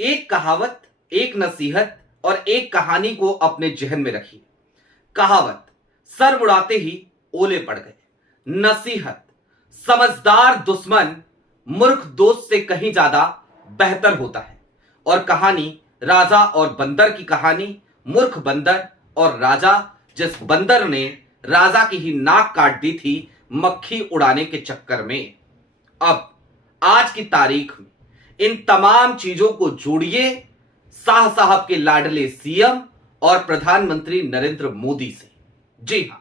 एक कहावत, एक नसीहत और एक कहानी को अपने जहन में रखिए। कहावत, सर मुड़ाते ही ओले पड़ गए। नसीहत, समझदार दुश्मन मूर्ख दोस्त से कहीं ज्यादा बेहतर होता है। और कहानी, राजा और बंदर की कहानी। मूर्ख बंदर और राजा, जिस बंदर ने राजा की ही नाक काट दी थी मक्खी उड़ाने के चक्कर में। अब आज की तारीख में इन तमाम चीजों को जोड़िए शाह साहब के लाडले सीएम और प्रधानमंत्री नरेंद्र मोदी से। जी हां,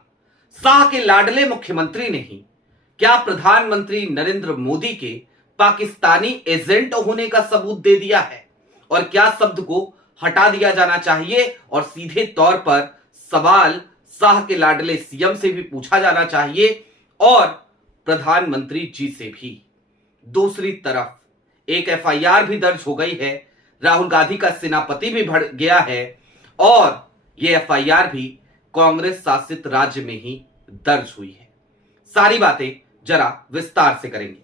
शाह के लाडले मुख्यमंत्री ने ही क्या प्रधानमंत्री नरेंद्र मोदी के पाकिस्तानी एजेंट होने का सबूत दे दिया है? और क्या शब्द को हटा दिया जाना चाहिए और सीधे तौर पर सवाल शाह के लाडले सीएम से भी पूछा जाना चाहिए और प्रधानमंत्री जी से भी। दूसरी तरफ एक एफआईआर भी दर्ज हो गई है। राहुल गांधी का सेनापति भी बढ़ गया है और यह एफआईआर भी कांग्रेस शासित राज्य में ही दर्ज हुई है। सारी बातें जरा विस्तार से करेंगे।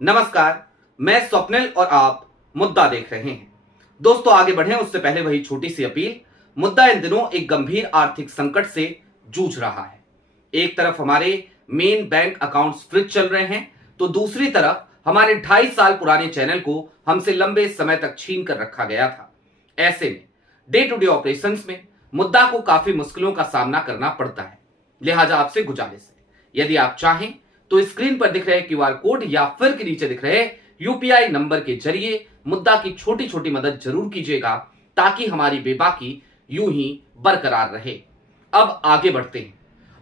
नमस्कार, मैं स्वप्निल और आप मुद्दा देख रहे हैं। दोस्तों, आगे बढ़ें उससे पहले वही छोटी सी अपील। मुद्दा इन दिनों एक गंभीर आर्थिक संकट से जूझ रहा है। एक तरफ हमारे मेन बैंक अकाउंट्स फ्रीज चल रहे हैं, तो दूसरी तरफ हमारे 2.5 साल पुराने चैनल को हमसे लंबे समय तक छीन कर रखा गया था। ऐसे में डे टू डे ऑपरेशंस में मुद्दा को काफी मुश्किलों का सामना करना पड़ता है। लिहाजा आपसे गुजारिश है, यदि आप चाहें तो स्क्रीन पर दिख रहे क्यूआर कोड या फिर के नीचे दिख रहे यूपीआई नंबर के जरिए मुद्दा की छोटी छोटी मदद जरूर कीजिएगा, ताकि हमारी बेबाकी यूं ही बरकरार रहे। अब आगे बढ़ते हैं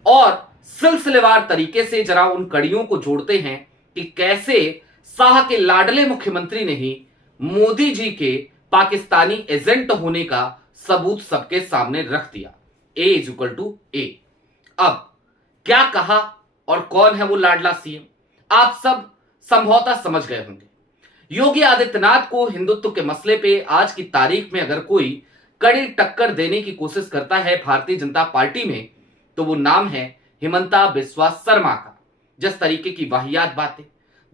और सिलसिलेवार तरीके से जरा उन कड़ियों को जोड़ते हैं कि कैसे शाह के लाडले मुख्यमंत्री ने ही मोदी जी के पाकिस्तानी एजेंट होने का सबूत सबके सामने रख दिया। A=A। अब क्या कहा और कौन है वो लाडला सीएम, आप सब संभवतः समझ गए होंगे। योगी आदित्यनाथ को हिंदुत्व के मसले पे आज की तारीख में अगर कोई कड़ी टक्कर देने की कोशिश करता है भारतीय जनता पार्टी में, तो वो नाम है हिमंता बिस्वा शर्मा का। जिस तरीके की वाहियात बातें,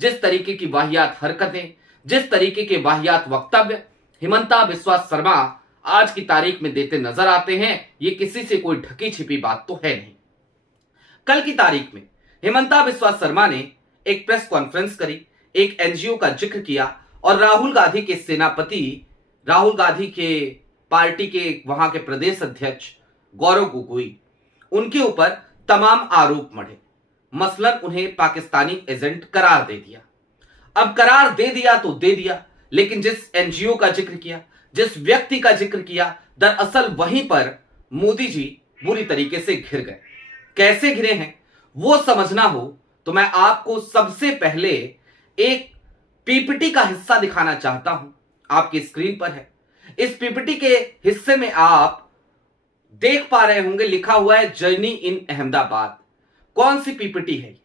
जिस तरीके की वाहियात हरकतें, जिस तरीके के वाहियात वक्तव्य हिमंता बिस्वा शर्मा आज की तारीख में देते नजर आते हैं, ये किसी से कोई ढकी छिपी बात तो है नहीं। कल की तारीख में हिमंता बिस्वा शर्मा ने एक प्रेस कॉन्फ्रेंस करी, एक एनजीओ का जिक्र किया और राहुल गांधी के सेनापति, राहुल गांधी के पार्टी के वहां के प्रदेश अध्यक्ष गौरव गोगोई, उनके ऊपर तमाम आरोप मढ़े। मसलन उन्हें पाकिस्तानी एजेंट करार दे दिया। अब करार दे दिया तो दे दिया, लेकिन जिस एनजीओ का जिक्र किया, जिस व्यक्ति का जिक्र किया, दरअसल वहीं पर मोदी जी बुरी तरीके से घिर गए। कैसे घिरे हैं वो समझना हो तो मैं आपको सबसे पहले एक पीपीटी का हिस्सा दिखाना चाहता हूं। आपकी स्क्रीन पर है। इस पीपीटी के हिस्से में आप देख पा रहे होंगे, लिखा हुआ है जर्नी इन अहमदाबाद। कौन सी पीपीटी है,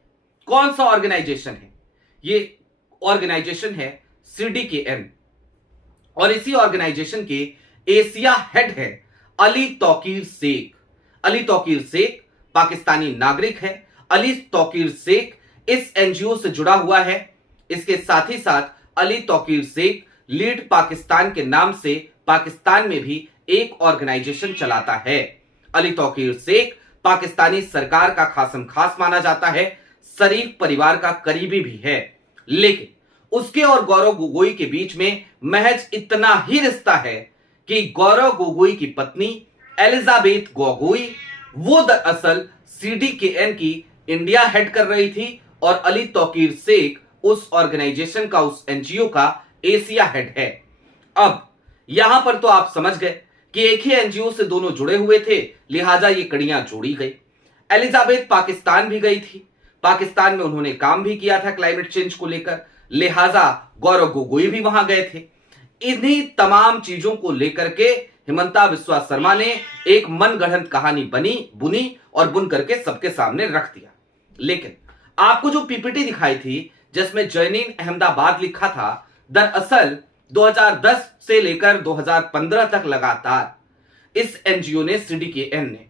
कौन सा ऑर्गेनाइजेशन है? ये ऑर्गेनाइजेशन है सीडीकेएन और इसी ऑर्गेनाइजेशन के एशिया हेड है अली तौकीर शेख। अली तौकीर शेख पाकिस्तानी नागरिक है। अली तौकीर शेख इस एनजीओ से जुड़ा हुआ है। इसके साथ ही साथ अली तौकीर शेख लीड पाकिस्तान के नाम से पाकिस्तान में भी एक ऑर्गेनाइजेशन चलाता है। अली तौकीर शेख पाकिस्तानी सरकार का खासम खास माना जाता है, शरीफ परिवार का करीबी भी है। लेकिन उसके और गौरव गोगोई के बीच में महज इतना ही रिश्ता है कि गौरव गोगोई की पत्नी एलिजाबेथ गोगोई वो दरअसल सीडीकेएन की इंडिया हेड कर रही थी और अली तौकीर शेख उस ऑर्गेनाइजेशन का, उस एनजीओ का एशिया हेड है। अब यहां पर तो आप समझ गए कि एक ही एनजीओ से दोनों जुड़े हुए थे, लिहाजा ये कड़ियां जोड़ी गई। एलिजाबेथ पाकिस्तान भी गई थी, पाकिस्तान में उन्होंने काम भी किया था क्लाइमेट चेंज को लेकर, लिहाजा गौरव गोगोई भी वहां गए थे। इन्हीं तमाम चीजों को लेकर के हिमंता बिस्वा शर्मा ने एक मनगढ़ंत कहानी बुनी और बुन करके सबके सामने रख दिया। लेकिन आपको जो पीपीटी दिखाई थी जिसमें जर्नी इन अहमदाबाद लिखा था, दरअसल 2010 से लेकर 2015 तक लगातार इस एनजीओ ने, सीडीकेएन ने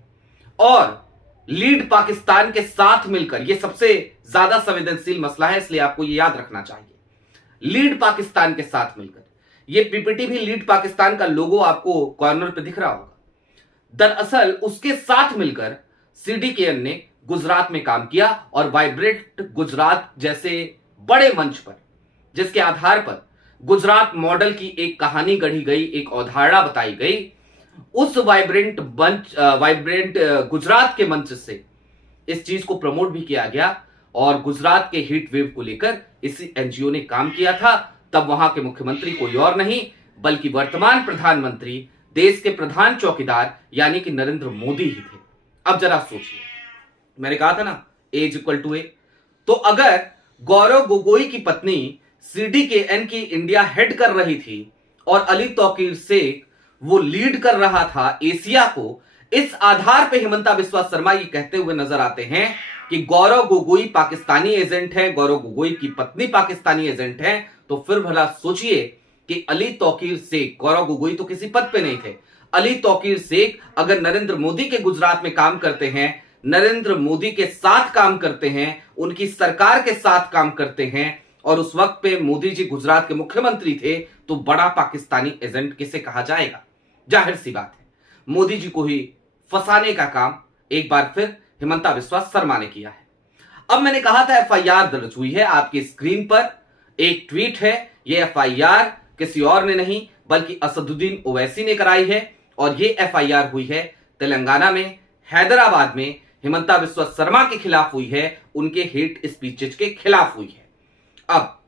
और लीड पाकिस्तान के साथ मिलकर, यह सबसे ज्यादा संवेदनशील मसला है इसलिए आपको यह याद रखना चाहिए, लीड पाकिस्तान के साथ मिलकर ये पीपीटी भी लीड पाकिस्तान का लोगो आपको कॉर्नर पे दिख रहा होगा। दरअसल उसके साथ मिलकर सीडीकेएन ने गुजरात में काम किया और वाइब्रेंट गुजरात जैसे बड़े मंच पर, जिसके आधार पर गुजरात मॉडल की एक कहानी गढ़ी गई, एक अवधारणा बताई गई, उस वाइब्रेंट गुजरात के मंच से इस चीज को प्रमोट भी किया गया और गुजरात के हीट वेव को लेकर इसी एनजीओ ने काम किया था। तब वहां के मुख्यमंत्री कोई और नहीं बल्कि वर्तमान प्रधानमंत्री, देश के प्रधान चौकीदार यानी कि नरेंद्र मोदी ही थे। अब जरा सोचिए, मैंने कहा था ना A=A, तो अगर गौरव गोगोई की पत्नी सीडीकेएन की इंडिया हेड कर रही थी और अली तौकीर शेख वो लीड कर रहा था एशिया को, इस आधार पे हिमंता बिस्वा शर्मा ये कहते हुए नजर आते हैं कि गौरव गोगोई पाकिस्तानी एजेंट है, गौरव गोगोई की पत्नी पाकिस्तानी एजेंट है, तो फिर भला सोचिए कि अली तौकीर शेख, गौरव गोगोई तो किसी पद पे नहीं थे, अली तौकीर शेख अगर नरेंद्र मोदी के गुजरात में काम करते हैं, नरेंद्र मोदी के साथ काम करते हैं, उनकी सरकार के साथ काम करते हैं और उस वक्त पे मोदी जी गुजरात के मुख्यमंत्री थे, तो बड़ा पाकिस्तानी एजेंट किसे कहा जाएगा? जाहिर सी बात है मोदी जी को ही फंसाने का काम एक बार फिर हिमंता बिस्वा शर्मा ने किया है। अब मैंने कहा था एफआईआर दर्ज हुई है, आपकी स्क्रीन पर एक ट्वीट है। यह एफआईआर किसी और ने नहीं बल्कि असदुद्दीन ओवैसी ने कराई है और यह एफआईआर हुई है तेलंगाना में, हैदराबाद में हिमंता बिस्वा शर्मा के खिलाफ हुई है, उनके हेट स्पीचेज के खिलाफ हुई है। अब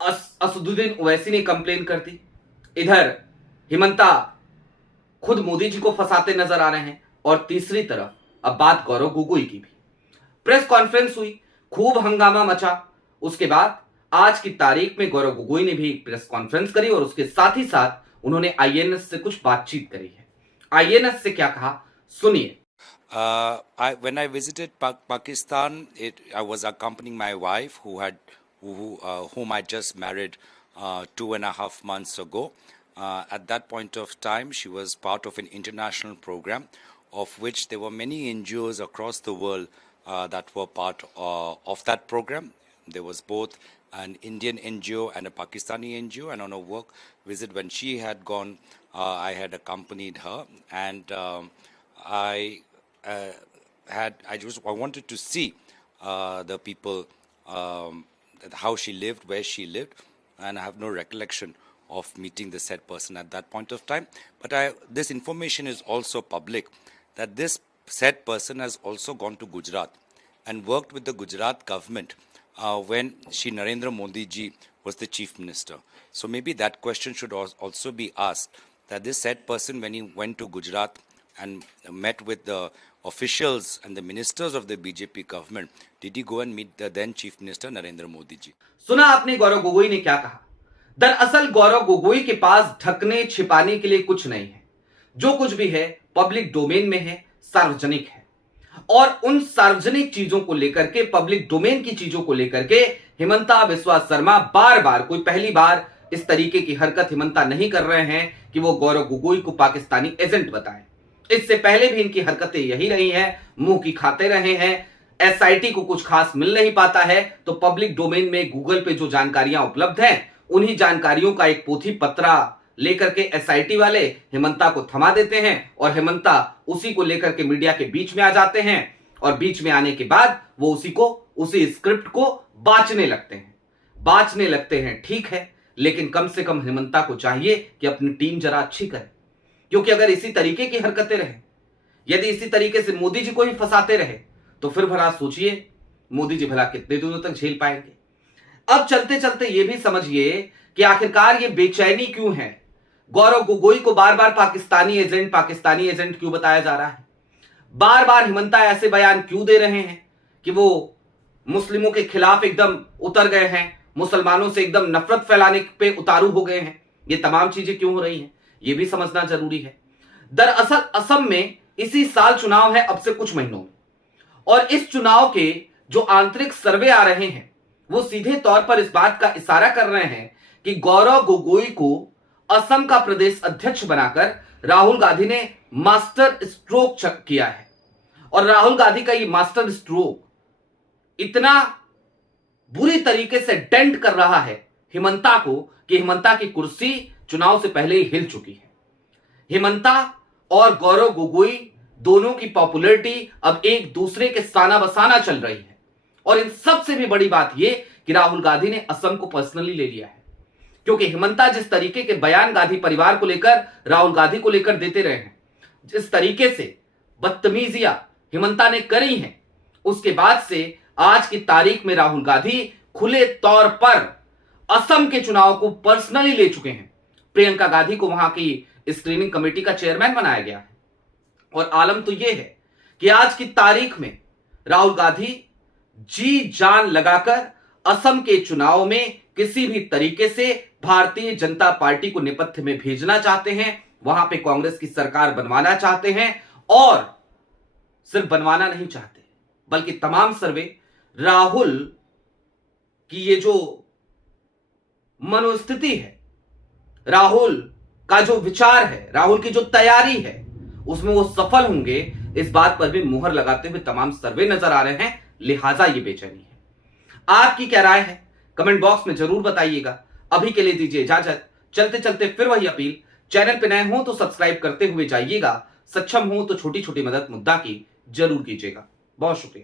असदुद्दीन ओवैसी ने कंप्लेन कर दी, इधर हिमंता खुद मोदी जी को फंसाते नजर आ रहे हैं और तीसरी तरफ अब बात गौरव गोगोई की भी। प्रेस कॉन्फ्रेंस हुई, खूब हंगामा मचा। उसके बाद आज की तारीख में गौरव गोगोई ने भी एक प्रेस कॉन्फ्रेंस करी और उसके साथ ही साथ उन्होंने आईएनएस से कुछ बातचीत करी है। आईएनएस से क्या कहा सुनिए। When I visited Pakistan, I was accompanying my wife, whom I just married 2.5 months ago. At that point of time, she was part of an international program, of which there were many NGOs across the world that were part of that program. There was both an Indian NGO and a Pakistani NGO, and on a work visit when she had gone, I had accompanied her, and I wanted to see the people, how she lived, where she lived, and I have no recollection of meeting the said person at that point of time. But this information is also public, that this said person has also gone to Gujarat and worked with the Gujarat government when Narendra Modi ji was the chief minister. So maybe that question should also be asked, that this said person, when he went to Gujarat and met with the officials and the ministers of the BJP government, did he go and meet the then chief minister Narendra Modi ji? सुना आपने गौरव गोगोई ने क्या कहा? दरअसल गौरव गोगोई के पास ढकने छिपाने के लिए कुछ नहीं है, जो कुछ भी है पब्लिक डोमेन में है, सार्वजनिक है, और उन सार्वजनिक चीजों को लेकर के, पब्लिक डोमेन की चीजों को लेकर के हिमंता बिस्वा शर्मा बार बार, कोई पहली बार इस तरीके की हरकत हिमंता नहीं कर रहे हैं कि वो गौरव गोगोई को पाकिस्तानी एजेंट बताएं। इससे पहले भी इनकी हरकतें यही रही हैं, मुंह की खाते रहे हैं। एसआईटी को कुछ खास मिल नहीं पाता है तो पब्लिक डोमेन में गूगल पे जो जानकारियां उपलब्ध हैं, उन्हीं जानकारियों का एक पोथी पत्रा लेकर के एसआईटी वाले हिमंता को थमा देते हैं और हिमंता उसी को लेकर के मीडिया के बीच में आ जाते हैं और बीच में आने के बाद वो उसी स्क्रिप्ट को बांचने लगते हैं। ठीक है, लेकिन कम से कम हिमंता को चाहिए कि अपनी टीम जरा अच्छी करे, क्योंकि अगर इसी तरीके की हरकतें रहे, यदि इसी तरीके से मोदी जी को ही फंसाते रहे, तो फिर भला सोचिए मोदी जी भला कितने दिनों तक झेल पाएंगे। अब चलते चलते ये भी समझिए कि आखिरकार ये बेचैनी क्यों है, गौरव गोगोई को बार बार पाकिस्तानी एजेंट क्यों बताया जा रहा है, बार बार हिमंता ऐसे बयान क्यों दे रहे हैं कि वो मुस्लिमों के खिलाफ एकदम उतर गए हैं, मुसलमानों से एकदम नफरत फैलाने पे उतारू हो गए हैं। ये तमाम चीजें क्यों हो रही हैं, ये भी समझना जरूरी है। दरअसल असम में इसी साल चुनाव है, अब से कुछ महीनों में, और इस चुनाव के जो आंतरिक सर्वे आ रहे हैं वो सीधे तौर पर इस बात का इशारा कर रहे हैं कि गौरव गोगोई को असम का प्रदेश अध्यक्ष बनाकर राहुल गांधी ने मास्टर स्ट्रोक किया है। और राहुल गांधी का ये मास्टर स्ट्रोक इतना बुरी तरीके से डेंट कर रहा है हिमंता को कि हिमंता की कुर्सी चुनाव से पहले ही हिल चुकी है। हिमंता और गौरव गोगोई दोनों की पॉपुलैरिटी अब एक दूसरे के साना बसाना चल रही है। और इन सबसे भी बड़ी बात यह कि राहुल गांधी ने असम को पर्सनली ले लिया है, क्योंकि हिमंता जिस तरीके के बयान गांधी परिवार को लेकर, राहुल गांधी को लेकर देते रहे हैं, जिस तरीके से बदतमीजियां हिमंता ने करी हैं, उसके बाद से आज की तारीख में राहुल गांधी खुले तौर पर असम के चुनाव को पर्सनली ले चुके हैं। प्रियंका गांधी को वहां की स्क्रीनिंग कमेटी का चेयरमैन बनाया गया है। और आलम तो यह है कि आज की तारीख में राहुल गांधी जी जान लगाकर असम के चुनाव में किसी भी तरीके से भारतीय जनता पार्टी को नेपथ्य में भेजना चाहते हैं, वहां पे कांग्रेस की सरकार बनवाना चाहते हैं। और सिर्फ बनवाना नहीं चाहते, बल्कि तमाम सर्वे राहुल की ये जो मनोस्थिति है, राहुल का जो विचार है, राहुल की जो तैयारी है, उसमें वो सफल होंगे, इस बात पर भी मुहर लगाते हुए तमाम सर्वे नजर आ रहे हैं। लिहाजा ये बेचैनी है। आपकी क्या राय है कमेंट बॉक्स में जरूर बताइएगा। अभी के लिए दीजिए इजाजत। चलते चलते फिर वही अपील, चैनल पे नए हो तो सब्सक्राइब करते हुए जाइएगा, सक्षम हो तो छोटी छोटी मदद मुद्दा की जरूर कीजिएगा। बहुत शुक्रिया।